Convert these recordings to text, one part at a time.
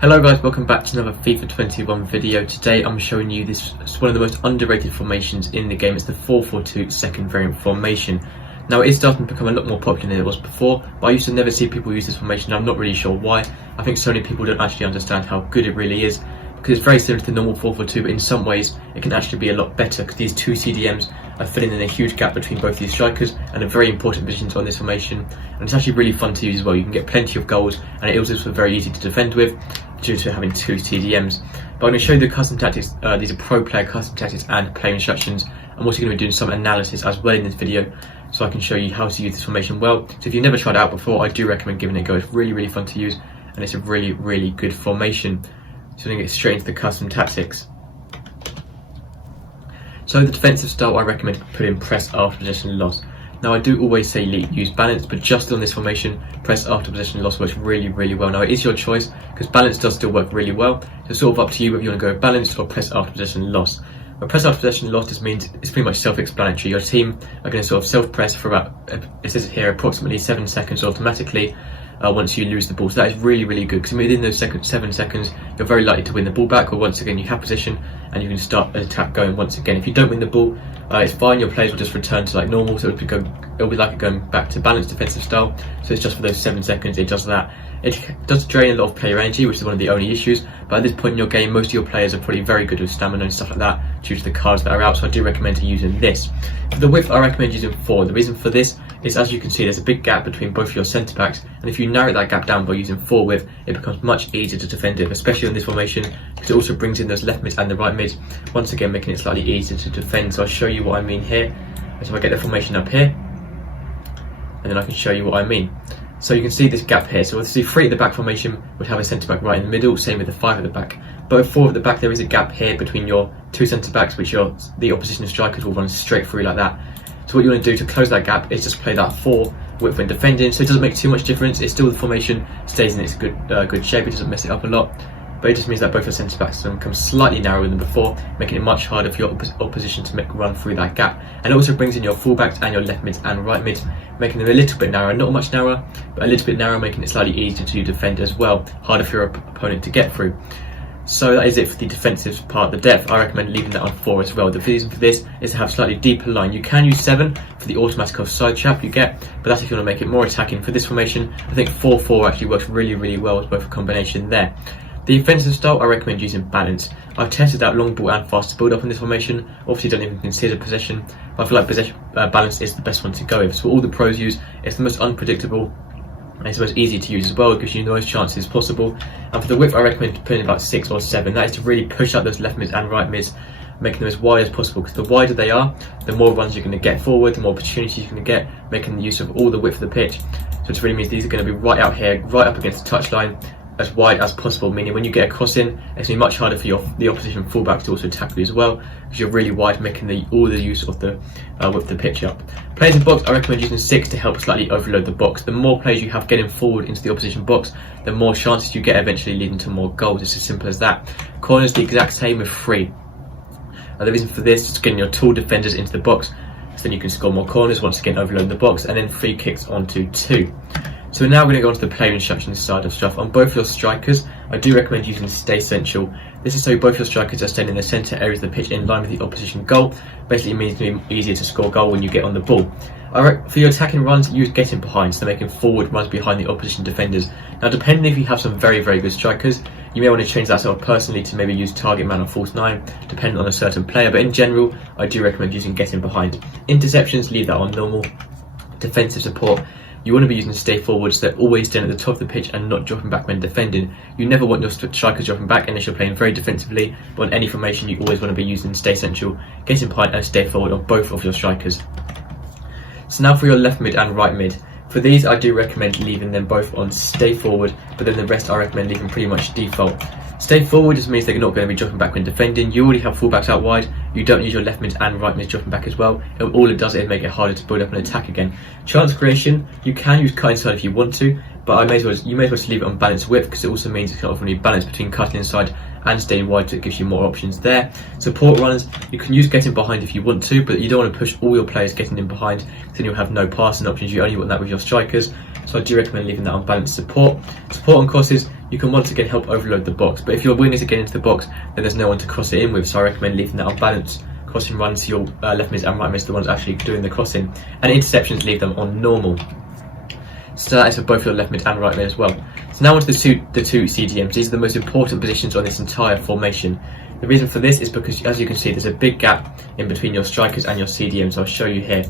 Hello guys, welcome back to another FIFA 21 video. Today I'm showing you this one of the most underrated formations in the game. It's the 4-4-2 second variant formation. Now it is starting to become a lot more popular than it was before, but I used to never see people use this formation. I'm not really sure why. I think so many people don't actually understand how good it really is, because it's very similar to the normal 4-4-2, but in some ways it can actually be a lot better, because these two CDMs are filling in a huge gap between both these strikers and are very important positions on this formation. And it's actually really fun to use as well. You can get plenty of goals, and it is also very easy to defend with due to having two CDMs. But I'm going to show you the custom tactics. These are pro player custom tactics and player instructions. I'm also going to be doing some analysis as well in this video, so I can show you how to use this formation well. So if you've never tried it out before, I do recommend giving it a go. It's really fun to use, and it's a really good formation. So we're going to get straight into the custom tactics. So the defensive style, I recommend put in press after possession loss. Now I do always say use balance, but just on this formation, press after possession loss works really well. Now it is your choice, because balance does still work really well. So it's sort of up to you whether you want to go balanced or press after possession loss. But press after possession loss just means it's pretty much self-explanatory. Your team are going to sort of self-press for about, it says here, approximately 7 seconds automatically once you lose the ball. So that is really good, because within those 7 seconds, you're very likely to win the ball back, or once again you have possession and you can start an attack going once again. If you don't win the ball, it's fine, your players will just return to like normal, so it'll be like going back to balanced defensive style. So it's just for those 7 seconds, it does that. It does drain a lot of player energy, which is one of the only issues, but at this point in your game, most of your players are probably very good with stamina and stuff like that due to the cards that are out, so I do recommend using this. For the width, I recommend using 4. The reason for this is, as you can see, there's a big gap between both of your centre backs, and if you narrow that gap down by using 4 width, it becomes much easier to defend it, especially on this formation, because it also brings in those left mids and the right mids, once again making it slightly easier to defend. So I'll show you what I mean here. So if I get the formation up here, and then I can show you what I mean. So you can see this gap here. So obviously 3 at the back formation would have a centre back right in the middle, same with the 5 at the back. But with 4 at the back, there is a gap here between your 2 centre backs, which the opposition strikers will run straight through like that. So what you want to do to close that gap is just play that 4 width when defending. So it doesn't make too much difference. It's still the formation stays in its good shape. It doesn't mess it up a lot. But it just means that both your centre backs become slightly narrower than before, making it much harder for your opposition to run through that gap. And it also brings in your fullbacks and your left mids and right mids, making them a little bit narrower, not much narrower, but a little bit narrower, making it slightly easier to defend as well, harder for your opponent to get through. So that is it for the defensive part. The depth, I recommend leaving that on 4 as well. The reason for this is to have slightly deeper line. You can use 7 for the automatic offside trap you get, but that's if you want to make it more attacking. For this formation, I think 4-4 actually works really well as both a combination there. The defensive style, I recommend using balance. I've tested out long ball and fast build up in this formation. Obviously don't even consider possession, but I feel like balance is the best one to go with. So all the pros use, it's the most unpredictable, and it's the most easy to use as well. It gives you the most chances possible. And for the width, I recommend putting about 6 or 7. That is to really push out those left mids and right mids, making them as wide as possible, because the wider they are, the more runs you're going to get forward, the more opportunities you're going to get, making the use of all the width of the pitch. So it really means these are going to be right out here, right up against the touchline, as wide as possible, meaning when you get a cross in, it's going to be much harder for the opposition fullbacks to also tackle you as well, because you're really wide, making all the use of the with the pitch up. Players in box, I recommend using 6 to help slightly overload the box. The more players you have getting forward into the opposition box, the more chances you get eventually leading to more goals. It's as simple as that. Corners, the exact same with 3. The reason for this is getting your tall defenders into the box, so then you can score more corners, once again overload the box, and then free kicks onto 2. So now we're going to go on to the player instructions side of stuff. On both your strikers, I do recommend using Stay Central. This is so both your strikers are staying in the centre areas of the pitch in line with the opposition goal. Basically, it means it's going to be easier to score a goal when you get on the ball. For your attacking runs, use getting behind, so making forward runs behind the opposition defenders. Now, depending if you have some very good strikers, you may want to change that sort of personally to maybe use target man or false 9, depending on a certain player. But in general, I do recommend using getting behind. Interceptions, leave that on normal. Defensive support, you want to be using stay forward, so they're always staying at the top of the pitch and not dropping back when defending. You never want your strikers dropping back unless you're playing very defensively, but on any formation you always want to be using stay central, getting behind and stay forward on both of your strikers. So now for your left mid and right mid. For these, I do recommend leaving them both on stay forward, but then the rest I recommend leaving pretty much default. Stay forward just means they're not going to be dropping back when defending. You already have fullbacks out wide. You don't need your left mids and right mids dropping back as well. And all it does is make it harder to build up an attack again. Chance creation, you can use cut inside if you want to, but you may as well just leave it on balanced width, because it also means it's kind of really balance between cutting inside and staying wide, so it gives you more options there. Support runners, you can use getting behind if you want to, but you don't want to push all your players getting in behind, then you'll have no passing options. You only want that with your strikers. so I do recommend leaving that on balanced. Support on crosses, you can once again help overload the box, but if your wingers are getting into the box, then there's no one to cross it in with, so I recommend leaving that on balance. Crossing runs to your left mids and right mids, the ones actually doing the crossing, and interceptions, leave them on normal. So that is for both your left mid and right mid as well. So now onto the two CDMs. These are the most important positions on this entire formation. The reason for this is because, as you can see, there's a big gap in between your strikers and your CDMs. I'll show you here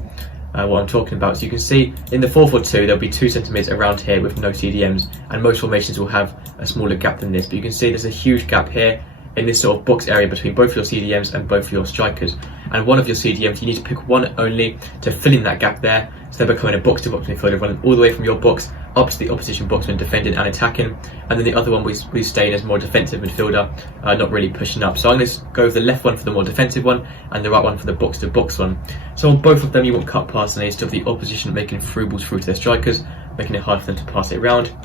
what I'm talking about. So you can see in the 4-4-2 there'll be 2 centre mids around here with no CDMs, and most formations will have a smaller gap than this, but you can see there's a huge gap here in this sort of box area between both your CDMs and both your strikers. And one of your CDMs, you need to pick one only to fill in that gap there, so they're becoming a box-to-box midfielder, running all the way from your box up to the opposition box when defending and attacking, and then the other one we stay in as more defensive midfielder, not really pushing up. So I'm going to go with the left one for the more defensive one and the right one for the box-to-box one. So on both of them you want cut passing to stop the opposition making through balls through to their strikers, making it hard for them to pass it around.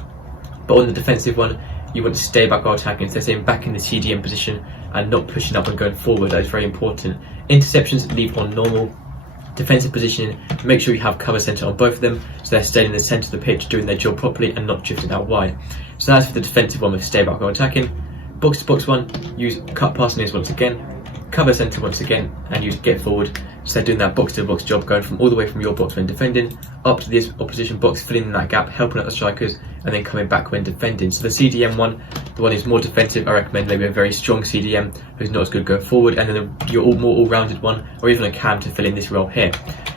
But on the defensive one, you want to stay back while attacking, so staying back in the CDM position and not pushing up and going forward. That is very important. Interceptions, leave on normal. Defensive positioning, make sure you have cover centre on both of them, so they're staying in the centre of the pitch doing their job properly and not drifting out wide. So that's for the defensive one with stay back while attacking. Box to box one, use cut passing once again, cover centre once again, and use get forward. So they're doing that box to box job, going from all the way from your box when defending up to this opposition box, filling in that gap, helping out the strikers, and then coming back when defending. So the CDM one, the one who's more defensive, I recommend maybe a very strong CDM who's not as good going forward, and then your more all-rounded one, or even a cam to fill in this role here.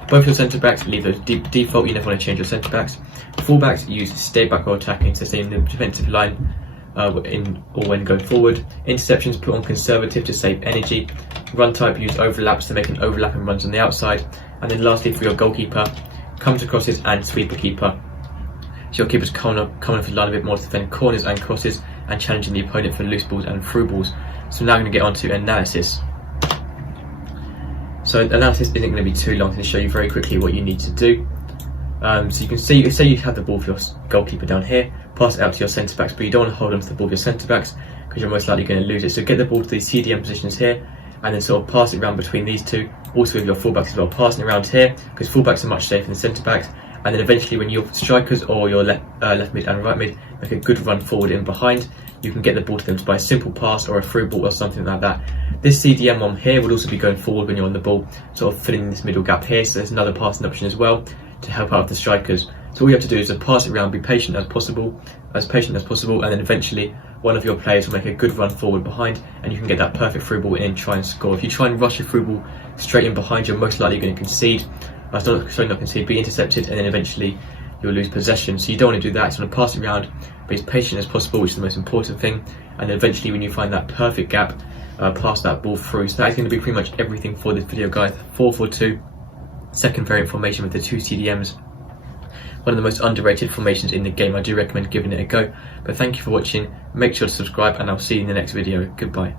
Both your centre backs, leave those default. You never want to change your centre backs. Full backs, use stay back while attacking, so stay in the defensive line in or when going forward. Interceptions, put on conservative to save energy. Run type, use overlaps to make an overlapping runs on the outside. And then lastly, for your goalkeeper, come to crosses and sweeper keeper. So your keeper's coming off the line a bit more to defend corners and crosses and challenging the opponent for loose balls and through balls. So now I'm going to get on to analysis. So analysis isn't going to be too long, to show you very quickly what you need to do. So you can see, say you have the ball for your goalkeeper down here, pass it out to your centre backs, but you don't want to hold on to the ball for your centre backs because you're most likely going to lose it. So get the ball to these CDM positions here, and then sort of pass it around between these two. Also with your fullbacks as well, passing it around here because fullbacks are much safer than centre backs. And then eventually, when your strikers or your left mid and right mid make a good run forward in behind, you can get the ball to them by a simple pass or a through ball or something like that. This CDM one here would also be going forward when you're on the ball, sort of filling this middle gap here. So there's another passing option as well to help out the strikers. So all you have to do is to pass it around, be patient as possible, and then eventually one of your players will make a good run forward behind, and you can get that perfect through ball in and try and score. If you try and rush a through ball straight in behind, you're most likely going to concede. Not concede, be intercepted, and then eventually you'll lose possession. So you don't want to do that. You want to pass it around, be as patient as possible, which is the most important thing, and then eventually when you find that perfect gap, pass that ball through. So that is going to be pretty much everything for this video, guys. 4-4-2, second variant formation with the 2 CDMs. One of the most underrated formations in the game. I do recommend giving it a go. But thank you for watching. Make sure to subscribe, and I'll see you in the next video. Goodbye.